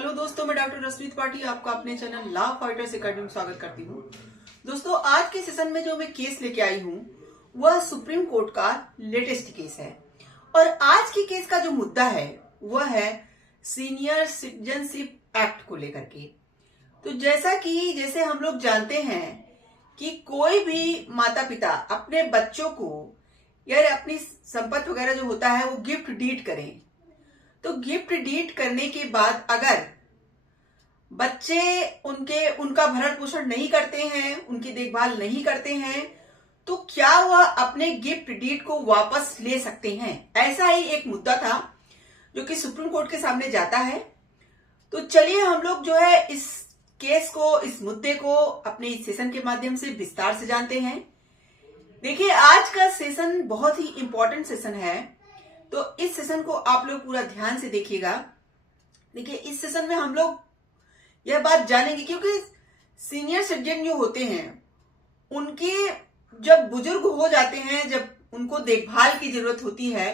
Hello दोस्तों, मैं doctor Rashmit पाठी आपका अपने चैनल लॉ फाइटर्स एकेडमी में स्वागत करती हूँ। दोस्तों, आज के सेशन में जो मैं केस लेके आई हूँ वह सुप्रीम कोर्ट का लेटेस्ट केस है और आज की केस का जो मुद्दा है वह है सीनियर सिटीजनशिप एक्ट को लेकर के। तो जैसे हम लोग जानते हैं कि कोई भी माता पिता अपने बच्चों को या अपनी संपत्ति वगैरह जो होता है वो गिफ्ट डीड करें, तो गिफ्ट डीड करने के बाद अगर बच्चे उनका भरण पोषण नहीं करते हैं, उनकी देखभाल नहीं करते हैं, तो क्या वह अपने गिफ्ट डीड को वापस ले सकते हैं? ऐसा ही एक मुद्दा था जो कि सुप्रीम कोर्ट के सामने जाता है। तो चलिए हम लोग जो है इस केस को, इस मुद्दे को अपने इस सेशन के माध्यम से विस्तार से जानते हैं। देखिए, आज का सेशन बहुत ही इंपॉर्टेंट सेशन है, तो इस सेशन को आप लोग पूरा ध्यान से देखिएगा। देखिए, इस सेशन में हम लोग यह बात जानेंगे क्योंकि सीनियर सिटीजन जो होते हैं उनके जब बुजुर्ग हो जाते हैं, जब उनको देखभाल की जरूरत होती है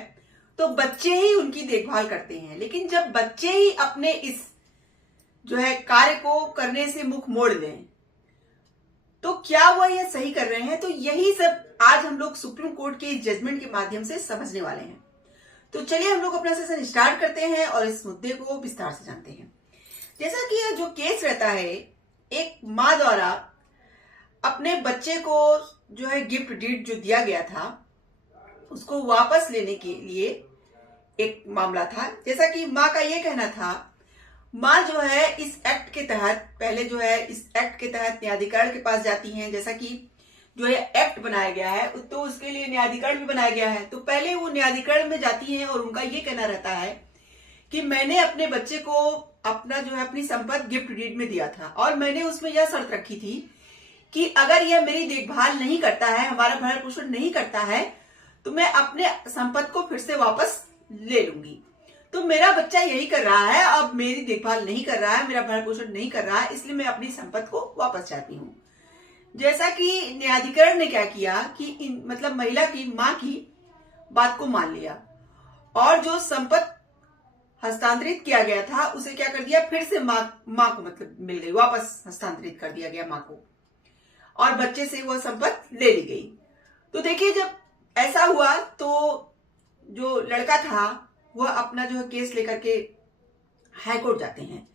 तो बच्चे ही उनकी देखभाल करते हैं। लेकिन जब बच्चे ही अपने इस जो है कार्य को करने से मुख मोड़ लें तो क्या वह यह सही कर रहे हैं? तो यही सब आज हम लोग सुप्रीम कोर्ट के जजमेंट के माध्यम से समझने वाले हैं। तो चलिए हम लोग अपना सेशन स्टार्ट करते हैं और इस मुद्दे को विस्तार से जानते हैं। जैसा कि यह जो केस रहता है, एक माँ द्वारा अपने बच्चे को जो है गिफ्ट डीड जो दिया गया था उसको वापस लेने के लिए एक मामला था। जैसा कि माँ का यह कहना था, माँ जो है इस एक्ट के तहत पहले जो है इस एक्ट के तहत न्यायाधिकरण के पास जाती हैं। जैसा कि जो ये एक्ट बनाया गया है तो उसके लिए न्यायाधिकरण भी बनाया गया है, तो पहले वो न्यायाधिकरण में जाती हैं और उनका ये कहना रहता है कि मैंने अपने बच्चे को अपना जो है अपनी संपत्ति गिफ्ट डीड में दिया था और मैंने उसमें यह शर्त रखी थी कि अगर यह मेरी देखभाल नहीं करता है, हमारा भरण पोषण नहीं करता है, तो मैं अपने संपत्ति को फिर से वापस ले लूंगी। तो मेरा बच्चा यही कर रहा है, अब मेरी देखभाल नहीं कर रहा है, मेरा भरण पोषण नहीं कर रहा है, इसलिए मैं अपनी संपत्ति को वापस चाहती हूँ। जैसा कि न्यायाधिकरण ने क्या किया कि मतलब महिला की मां की बात को मान लिया और जो संपत्ति हस्तांतरित किया गया था उसे क्या कर दिया, फिर से मां को मतलब मिल गई, वापस हस्तांतरित कर दिया गया मां को और बच्चे से वह संपत्ति ले ली गई। तो देखिए, जब ऐसा हुआ तो जो लड़का था वह अपना जो है केस लेकर के हाईकोर्ट जाते हैं।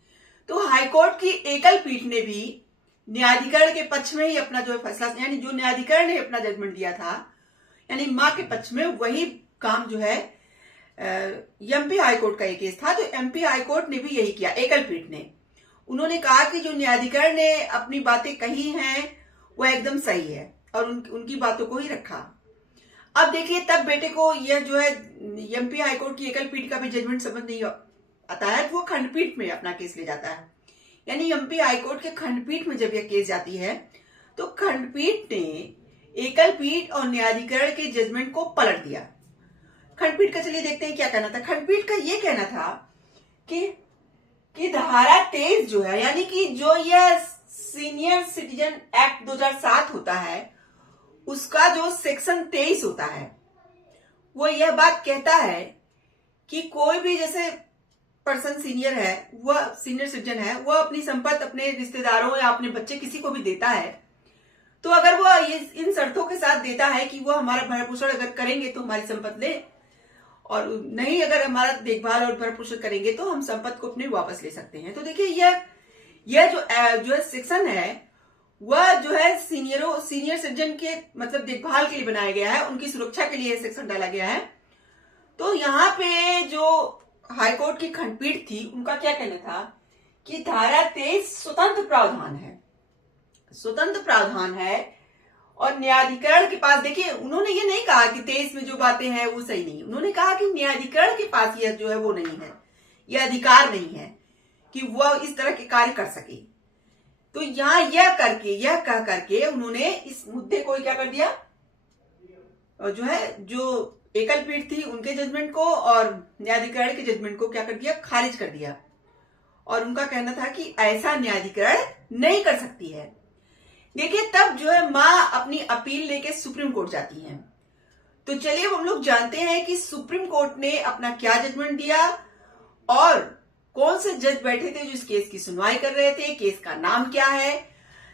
तो हाईकोर्ट की एकल पीठ ने भी न्यायाधिकरण के पक्ष में ही अपना जो है फैसला, यानी जो न्यायाधिकरण ने अपना जजमेंट दिया था यानी मां के पक्ष में, वही काम जो है एमपी हाईकोर्ट का ये केस था। तो एमपी हाईकोर्ट ने भी यही किया, एकल पीठ ने। उन्होंने कहा कि जो न्यायाधिकरण ने अपनी बातें कही हैं वह एकदम सही है और उनकी बातों को ही रखा। अब देखिए, तब बेटे को यह जो है एमपी हाईकोर्ट की एकल पीठ का भी जजमेंट समझ नहीं आता है, तो वो खंडपीठ में अपना केस ले जाता है। यानी एमपी हाईकोर्ट के खंडपीठ में जब यह केस जाती है तो खंडपीठ ने एकल पीठ और न्यायाधिकरण के जजमेंट को पलट दिया। खंडपीठ का चलिए देखते हैं क्या कहना था। खंडपीठ का यह कहना था कि धारा 23 जो है, यानी कि जो यह सीनियर सिटीजन एक्ट 2007 होता है उसका जो सेक्शन 23 होता है वो यह बात कहता है कि कोई भी जैसे पर्सन सीनियर है, वह सीनियर सिटीजन है, वह अपनी संपत्ति अपने रिश्तेदारों या अपने बच्चे किसी को भी देता है, तो अगर वह इन शर्तों के साथ देता है कि वह हमारा भरण पोषण अगर करेंगे तो हमारी संपत्ति ले, और नहीं अगर हमारा देखभाल और भरण पोषण करेंगे तो हम संपत्ति को अपने वापस ले सकते हैं। तो देखिए, यह जो सेक्शन है वह जो है सीनियर सिटीजन के मतलब देखभाल के लिए बनाया गया है, उनकी सुरक्षा के लिए सेक्शन डाला गया है। तो यहाँ पे जो हाईकोर्ट की खंडपीठ थी उनका क्या कहना था कि धारा 23 स्वतंत्र प्रावधान है और न्यायाधिकरण के पास, देखिए उन्होंने ये नहीं कहा कि 23 में जो बातें हैं वो सही नहीं, उन्होंने कहा कि न्यायाधिकरण के पास यह जो है वो नहीं है, यह अधिकार नहीं है कि वह इस तरह के कार्य कर सके। तो यहां यह कह करके उन्होंने इस मुद्दे को क्या कर दिया, और जो है जो एकल पीठ थी उनके जजमेंट को और न्यायाधिकरण के जजमेंट को क्या कर दिया, खारिज कर दिया। और उनका कहना था कि ऐसा न्यायाधिकरण नहीं कर सकती है। देखिए, तब जो है मां अपनी अपील लेके सुप्रीम कोर्ट जाती हैं। तो चलिए हम लोग जानते हैं कि सुप्रीम कोर्ट ने अपना क्या जजमेंट दिया और कौन से जज बैठे थे जो इस केस की सुनवाई कर रहे थे, केस का नाम क्या है।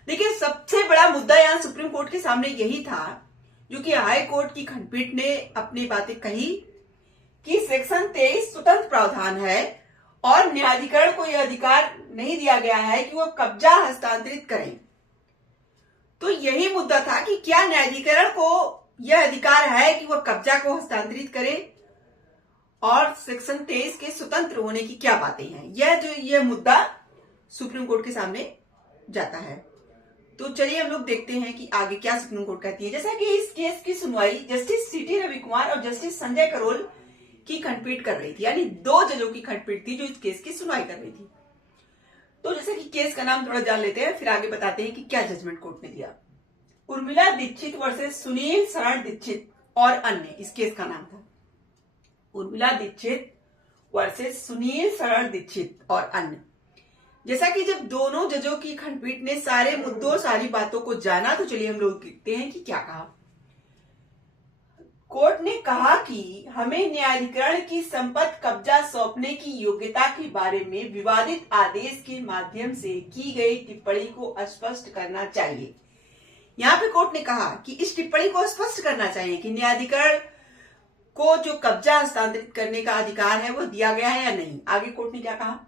देखिए, सबसे बड़ा मुद्दा यहाँ सुप्रीम कोर्ट के सामने यही था, जो कि हाई कोर्ट की खंडपीठ ने अपनी बातें कही कि सेक्शन 23 स्वतंत्र प्रावधान है और न्यायाधिकरण को यह अधिकार नहीं दिया गया है कि वो कब्जा हस्तांतरित करें। तो यही मुद्दा था कि क्या न्यायाधिकरण को यह अधिकार है कि वह कब्जा को हस्तांतरित करे, और सेक्शन 23 के स्वतंत्र होने की क्या बातें हैं। यह मुद्दा सुप्रीम कोर्ट के सामने जाता है। तो चलिए हम लोग देखते हैं कि आगे क्या सुप्रीम कोर्ट कहती है। जैसा कि इस केस की सुनवाई जस्टिस सीटी रवि कुमार और जस्टिस संजय करोल की खंडपीठ कर रही थी, यानी 2 जजों की खंडपीठ थी जो इस केस की सुनवाई कर रही थी। तो जैसे कि केस का नाम थोड़ा जान लेते हैं, फिर आगे बताते हैं कि क्या जजमेंट कोर्ट ने दिया। उर्मिला दीक्षित वर्सेस सुनील शरण दीक्षित और अन्य, इस केस का नाम था उर्मिला दीक्षित वर्सेस सुनील शरण दीक्षित और अन्य। जैसा कि जब दोनों जजों की खंडपीठ ने सारे मुद्दों, सारी बातों को जाना, तो चलिए हम लोग देखते हैं कि क्या कहा। कोर्ट ने कहा कि हमें न्यायाधिकरण की संपत्ति कब्जा सौंपने की योग्यता के बारे में विवादित आदेश के माध्यम से की गई टिप्पणी को स्पष्ट करना चाहिए। यहाँ पे कोर्ट ने कहा कि इस टिप्पणी को स्पष्ट करना चाहिए कि न्यायाधिकरण को जो कब्जा हस्तांतरित करने का अधिकार है वो दिया गया है या नहीं। आगे कोर्ट ने क्या कहा,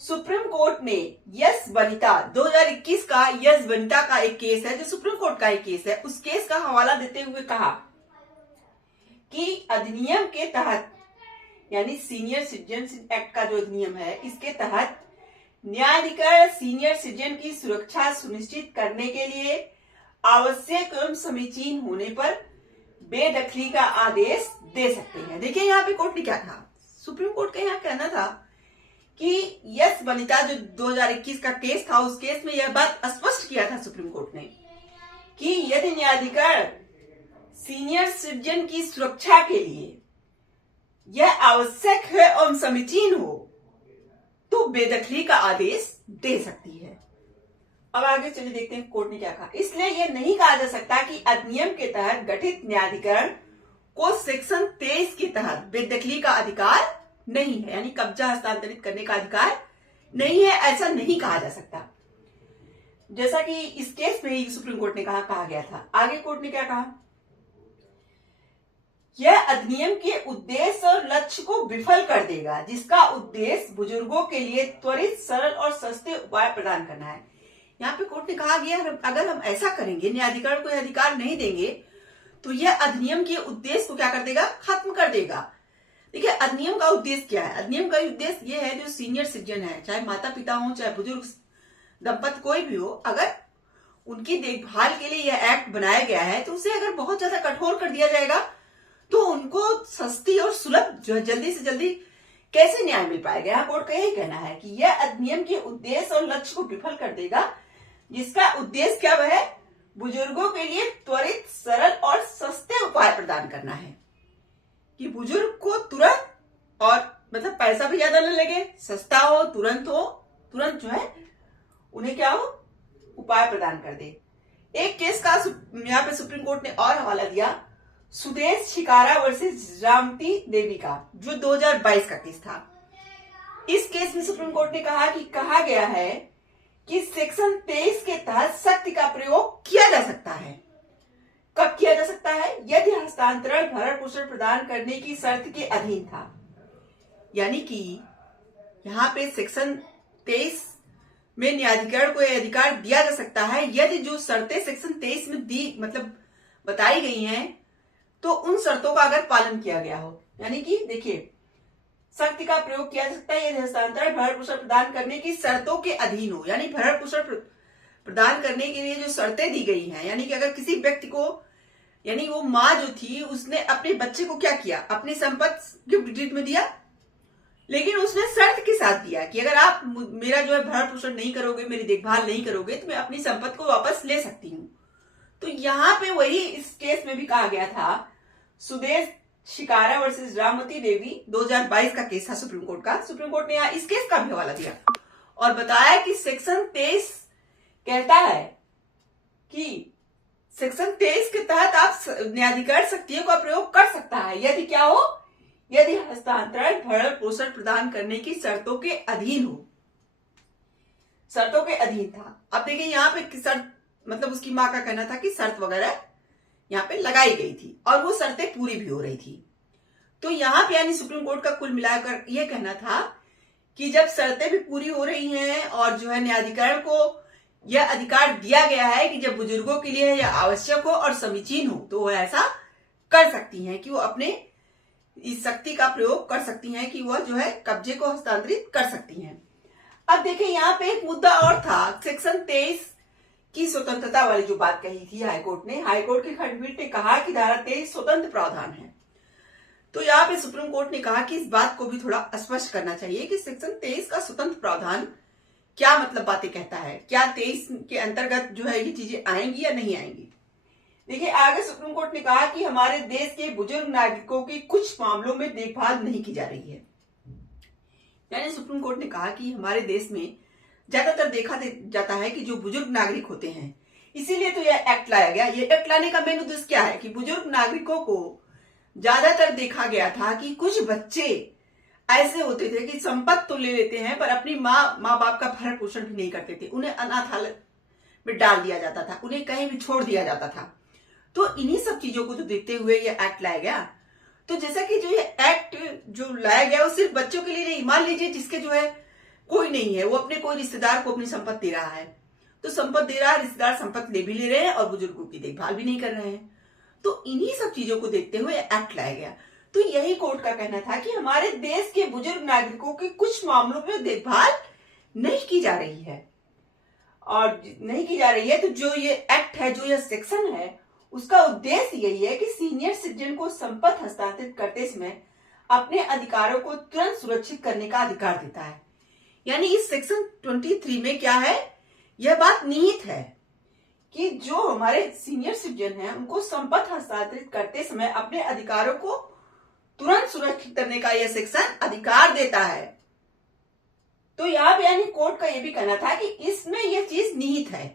सुप्रीम कोर्ट ने यस वनिता 2021 का यस वनिता का एक केस है, जो सुप्रीम कोर्ट का एक केस है, उस केस का हवाला देते हुए कहा कि अधिनियम के तहत, यानी सीनियर सिटीजन एक्ट का जो अधिनियम है, इसके तहत न्यायाधिकरण सीनियर सिटीजन की सुरक्षा सुनिश्चित करने के लिए आवश्यक एवं समीचीन होने पर बेदखली का आदेश दे सकते हैं। देखिए यहाँ पे कोर्ट ने क्या कहा, सुप्रीम कोर्ट का यहाँ कहना था कि यस वनिता जो 2021 का केस था, उस केस में यह बात स्पष्ट किया था सुप्रीम कोर्ट ने कि यदि न्यायाधिकरण सीनियर सिटीजन की सुरक्षा के लिए यह आवश्यक है एवं समीचीन हो तो बेदखली का आदेश दे सकती है। अब आगे चलिए देखते हैं कोर्ट ने क्या कहा। इसलिए यह नहीं कहा जा सकता कि अधिनियम के तहत गठित न्यायाधिकरण को सेक्शन 23 के तहत बेदखली का अधिकार नहीं है, यानी कब्जा हस्तांतरित करने का अधिकार नहीं है, ऐसा नहीं कहा जा सकता, जैसा कि इस केस में ही सुप्रीम कोर्ट ने कहा गया था। आगे कोर्ट ने क्या कहा, यह अधिनियम के उद्देश्य और लक्ष्य को विफल कर देगा, जिसका उद्देश्य बुजुर्गों के लिए त्वरित, सरल और सस्ते उपाय प्रदान करना है। यहाँ पे कोर्ट ने कहा गया अगर हम ऐसा करेंगे, न्यायाधिकरण को यह अधिकार नहीं देंगे, तो यह अधिनियम के उद्देश्य को क्या कर देगा, खत्म कर देगा। देखिए, अधिनियम का उद्देश्य क्या है, अधिनियम का उद्देश्य यह है जो सीनियर सिटीजन है, चाहे माता पिता हो, चाहे बुजुर्ग दंपत्ति कोई भी हो, अगर उनकी देखभाल के लिए यह एक्ट बनाया गया है, तो उसे अगर बहुत ज्यादा कठोर कर दिया जाएगा तो उनको सस्ती और सुलभ जो है जल्दी से जल्दी कैसे न्याय मिल पाएगा। यहाँ कोर्ट का यही कहना है कि यह अधिनियम के उद्देश्य और लक्ष्य को विफल कर देगा, जिसका उद्देश्य क्या है, बुजुर्गों के लिए त्वरित, सरल और सस्ते उपाय प्रदान करना है, कि बुजुर्ग को तुरंत, और मतलब पैसा भी ज्यादा न लगे, सस्ता हो, तुरंत जो है उन्हें क्या हो, उपाय प्रदान कर दे। एक केस का यहाँ पे सुप्रीम कोर्ट ने और हवाला दिया, सुदेश शिकारा वर्सेस रामती देवी का, जो 2022 का केस था। इस केस में सुप्रीम कोर्ट ने कहा गया है कि सेक्शन 23 के तहत शक्ति का प्रयोग किया जा सकता है। कब किया जा सकता है, यदि हस्तांतरण भरण पोषण प्रदान करने की शर्त के अधीन था। यानी कि यहाँ पे सेक्शन 23 में न्यायाधिकरण को यह अधिकार दिया जा सकता है यदि जो शर्तें सेक्शन 23 में दी, मतलब बताई गई हैं, तो उन शर्तों का अगर पालन किया गया हो। यानी कि देखिए, शक्ति का प्रयोग किया जा सकता है यदि हस्तांतरण भरण पोषण प्रदान करने की शर्तों के अधीन हो, यानी भरण पोषण प्रदान करने के लिए जो शर्तें दी गई हैं, यानी कि अगर किसी व्यक्ति को, यानी वो माँ जो थी उसने अपने बच्चे को क्या किया, अपनी संपत्ति गिफ्ट डीड में दिया, लेकिन उसने शर्त के साथ दिया कि अगर आप मेरा जो है भरण पोषण नहीं करोगे, मेरी देखभाल नहीं करोगे, तो मैं अपनी संपत्ति को वापस ले सकती हूँ। तो यहाँ पे वही इस केस में भी कहा गया था, सुदेश शिकारा वर्सेस रामती देवी 2022 का केस था सुप्रीम कोर्ट का। सुप्रीम कोर्ट ने यहाँ इस केस का भी हवाला दिया और बताया कि सेक्शन 23 कहता है कि सेक्शन 23 के तहत आप न्यायाधिकरण शक्तियों का प्रयोग कर सकता है, यदि क्या हो, यदि हस्तांतरण भरण पोषण प्रदान करने की शर्तों के अधीन हो। शर्तों के अधीन था। अब देखिए यहाँ पे शर्त मतलब उसकी माँ का कहना था कि शर्त वगैरह यहाँ पे लगाई गई थी और वो शर्तें पूरी भी हो रही थी। तो यहाँ पे यानी सुप्रीम कोर्ट का कुल मिलाकर यह कहना था कि जब शर्तें भी पूरी हो रही हैं और जो है न्यायाधिकरण को यह अधिकार दिया गया है कि जब बुजुर्गों के लिए यह आवश्यक हो और समीचीन हो तो वो ऐसा कर सकती हैं कि वो अपने इस शक्ति का प्रयोग कर सकती हैं कि वह जो है कब्जे को हस्तांतरित कर सकती हैं। अब देखिए यहाँ पे एक मुद्दा और था, सेक्शन 23 की स्वतंत्रता वाली जो बात कही थी हाईकोर्ट ने। हाईकोर्ट की खंडपीठ ने कहा कि धारा 23 स्वतंत्र प्रावधान है। तो यहाँ पे सुप्रीम कोर्ट ने कहा कि इस बात को भी थोड़ा स्पष्ट करना चाहिए कि सेक्शन 23 का स्वतंत्र प्रावधान क्या मतलब बातें कहता है, क्या 23 के अंतर्गत जो है ये चीजें आएंगी या नहीं आएंगी। देखिए आगे सुप्रीम कोर्ट ने कहा कि हमारे देश के बुजुर्ग नागरिकों की कुछ मामलों में देखभाल नहीं की जा रही है। यानी सुप्रीम कोर्ट ने कहा कि हमारे देश में ज्यादातर देखा जाता है कि जो बुजुर्ग नागरिक होते हैं, इसीलिए तो यह एक्ट लाया गया। ये एक्ट लाने का मेन उद्देश्य क्या है कि बुजुर्ग नागरिकों को ज्यादातर देखा गया था कि कुछ बच्चे ऐसे होते थे कि संपत्ति तो ले लेते हैं पर अपनी माँ बाप का भरण पोषण भी नहीं करते थे, उन्हें अनाथालय में डाल दिया जाता था, उन्हें कहीं भी छोड़ दिया जाता था। तो इन्हीं सब चीजों को तो देखते हुए ये एक्ट लाया गया। तो जैसा कि जो ये एक्ट जो लाया गया वो सिर्फ बच्चों के लिए नहीं, मान लीजिए जिसके जो है कोई नहीं है, वो अपने कोई रिश्तेदार को अपनी संपत्ति दे रहा है, तो संपत्ति दे रहा है, रिश्तेदार संपत्ति ले भी ले रहे हैं और बुजुर्गों की देखभाल भी नहीं कर रहे हैं। तो इन्हीं सब चीजों को देखते हुए एक्ट लाया गया। तो यही कोर्ट का कहना था कि हमारे देश के बुजुर्ग नागरिकों की कुछ मामलों में देखभाल नहीं की जा रही है और नहीं की जा रही है। तो जो ये एक्ट है, जो ये सेक्शन है, उसका उद्देश्य यही है कि सीनियर सिटीजन को संपत्ति हस्तांतरित करते समय अपने अधिकारों को तुरंत सुरक्षित करने का अधिकार देता है। यानी इस सेक्शन 23 में क्या है, यह बात निहित है कि जो हमारे सीनियर सिटीजन हैं उनको संपत्ति हस्तांतरित करते समय अपने अधिकारों को तुरंत सुरक्षित करने का यह सेक्शन अधिकार देता है। तो यहाँ पे यानी कोर्ट का यह भी कहना था कि इसमें यह चीज निहित है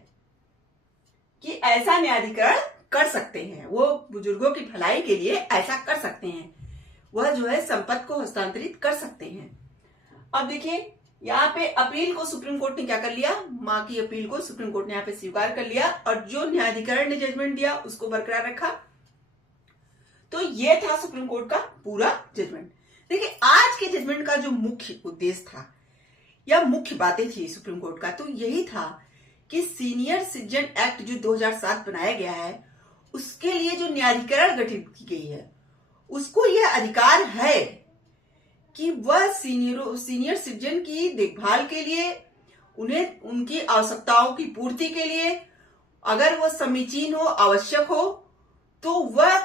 कि ऐसा न्यायाधिकरण कर सकते हैं, वो बुजुर्गों की भलाई के लिए ऐसा कर सकते हैं, वह जो है संपत्ति को हस्तांतरित कर सकते हैं। अब देखिए यहाँ पे अपील को सुप्रीम कोर्ट ने क्या कर लिया, माँ की अपील को सुप्रीम कोर्ट ने यहाँ पे स्वीकार कर लिया और जो न्यायाधिकरण ने जजमेंट दिया उसको बरकरार रखा। तो ये था सुप्रीम कोर्ट का पूरा जजमेंट। देखिए आज के जजमेंट का जो मुख्य उद्देश्य था या मुख्य बातें थी सुप्रीम कोर्ट का, तो यही था कि सीनियर सिटीजन एक्ट जो 2007 बनाया गया है उसके लिए जो न्यायाधिकरण गठित की गई है उसको यह अधिकार है कि वह सीनियर सिटीजन की देखभाल के लिए, उन्हें उनकी आवश्यकताओं की पूर्ति के लिए अगर वह समीचीन हो, आवश्यक हो, तो वह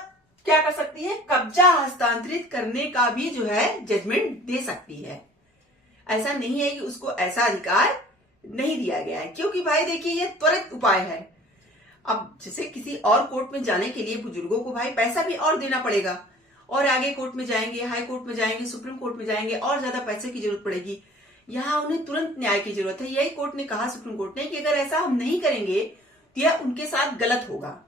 क्या कर सकती है, कब्जा हस्तांतरित करने का भी जो है जजमेंट दे सकती है। ऐसा नहीं है कि उसको ऐसा अधिकार नहीं दिया गया है, क्योंकि भाई देखिए ये त्वरित उपाय है। अब जैसे किसी और कोर्ट में जाने के लिए बुजुर्गों को भाई पैसा भी और देना पड़ेगा और आगे कोर्ट में जाएंगे, हाई कोर्ट में जाएंगे, सुप्रीम कोर्ट में जाएंगे और ज्यादा पैसे की जरूरत पड़ेगी। यहाँ उन्हें तुरंत न्याय की जरूरत है। यही कोर्ट ने कहा, सुप्रीम कोर्ट ने, कि अगर ऐसा हम नहीं करेंगे तो यह उनके साथ गलत होगा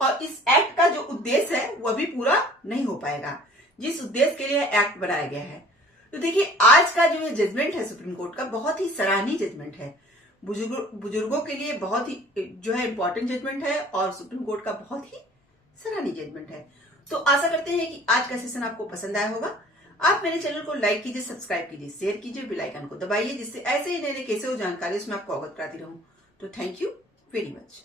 और इस एक्ट का जो उद्देश्य है वह भी पूरा नहीं हो पाएगा जिस उद्देश्य के लिए एक्ट बनाया गया है। तो देखिए आज का जो ये जजमेंट है सुप्रीम कोर्ट का, बहुत ही सराहनीय जजमेंट है, बुजुर्गों के लिए बहुत ही जो है इंपॉर्टेंट जजमेंट है और सुप्रीम कोर्ट का बहुत ही सराहनीय जजमेंट है। तो आशा करते हैं कि आज का सेशन आपको पसंद आया होगा। आप मेरे चैनल को लाइक कीजिए, सब्सक्राइब कीजिए, शेयर कीजिए, बेल आइकन को दबाइए, जिससे ऐसे ही नए नए केसेस और जानकारी उसमें आपको अवगत कराती रहूं। तो थैंक यू वेरी मच।